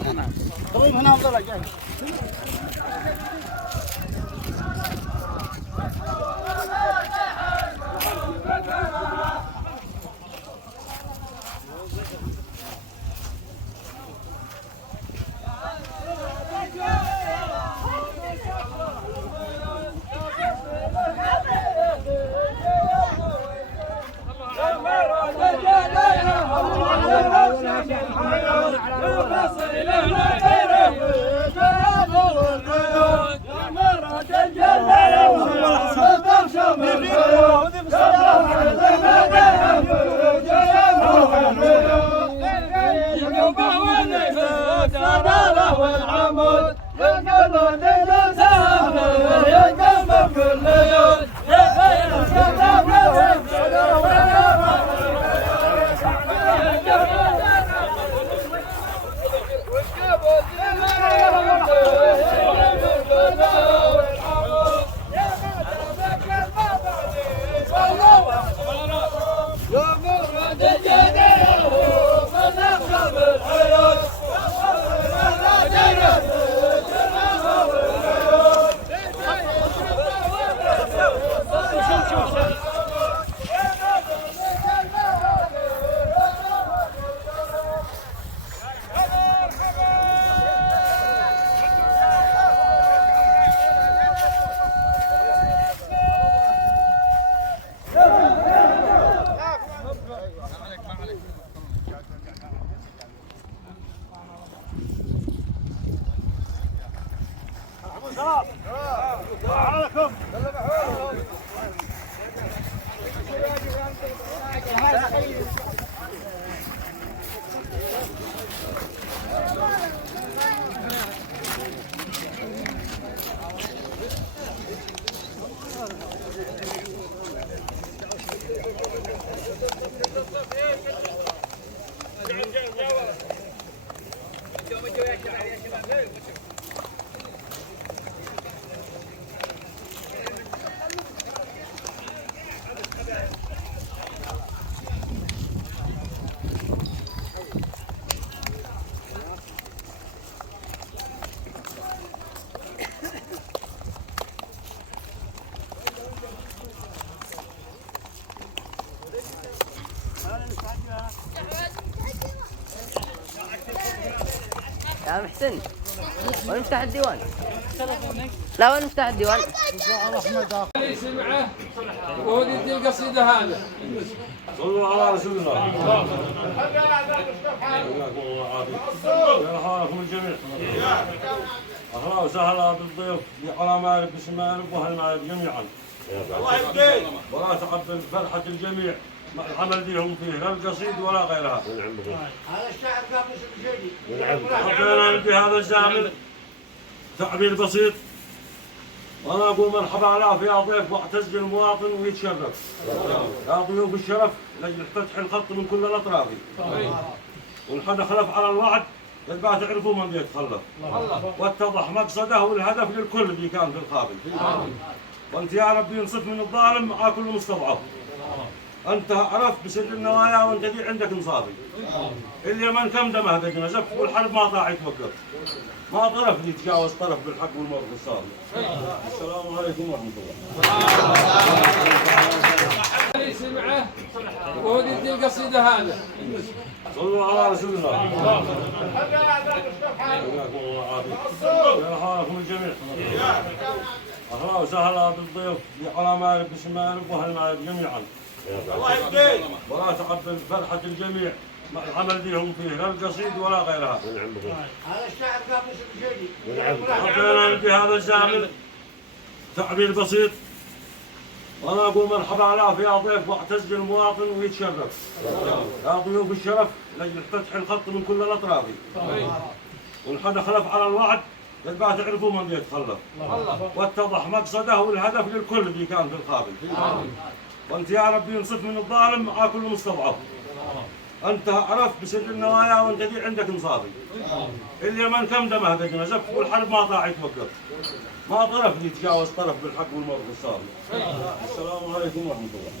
هنا. طيب هنا افضل جاي. يا محسن وين نفتح الديوان؟ لا وين نفتح الديوان؟ اللي سمعه وهذه القصيدة هذا. صلوا على رسول الله. يرحمكم الجميع. أهلا وسهلا بالضيوف على مالك باسم مالك وأهل مالك جميعا. الله يبقيك. ولا تقبل فرحة الجميع مع العمل اللي هم فيه لا القصيد ولا غيرها. هذا الشاعر قابل الجدي. حبينا نبي هذا الزامل تعبير بسيط. وانا اقول مرحبا على في ضيف معتز المواطن ويتشرف. يا ضيوف الشرف لاجل فتح الخط من كل الاطراف. وان حدا خلف على الوعد يبقى تعرفوا من بيتخلف. واتضح مقصده والهدف للكل اللي كان في القابل. وانت يا ربي انصف من الظالم مع كل مستضعف. انت عرفت بسر النوايا وانت دي عندك مصابي. اليمن كم دمه هدقنا زف والحرب ما طاعت توقف. ما طرف يتجاوز طرف بالحق والموقف الصادق. السلام عليكم ورحمه الله. اللي سمعه وهذه القصيدة هذا. صلوا على رسول الله. يرحمكم الجميع. اهلا وسهلا بالضيوف على مالك باسم مالك واهل مالك جميعا. الله يبقيك. ولا تقبل فرحة الجميع مع العمل اللي هم فيه لا القصيد ولا غيرها. هذا الشاعر قابل الجدي. حبينا نبي هذا الزامل تعبير بسيط. وانا اقول مرحبا على في ضيف معتز المواطن ويتشرف. يا ضيوف الشرف لاجل فتح الخط من كل الاطراف. وان حدا خلف على الوعد يبقى تعرفوا من بيتخلف. واتضح مقصده والهدف للكل اللي كان في القابل. وانت يا ربي انصف من الظالم مع كل مستضعف. انت عرفت بسر النوايا وانت دي عندك مصابي. اليمن كم دمه هدقنا زف والحرب ما طاعت توقف. ما طرف يتجاوز طرف بالحق والموقف الصادق. السلام عليكم ورحمه الله.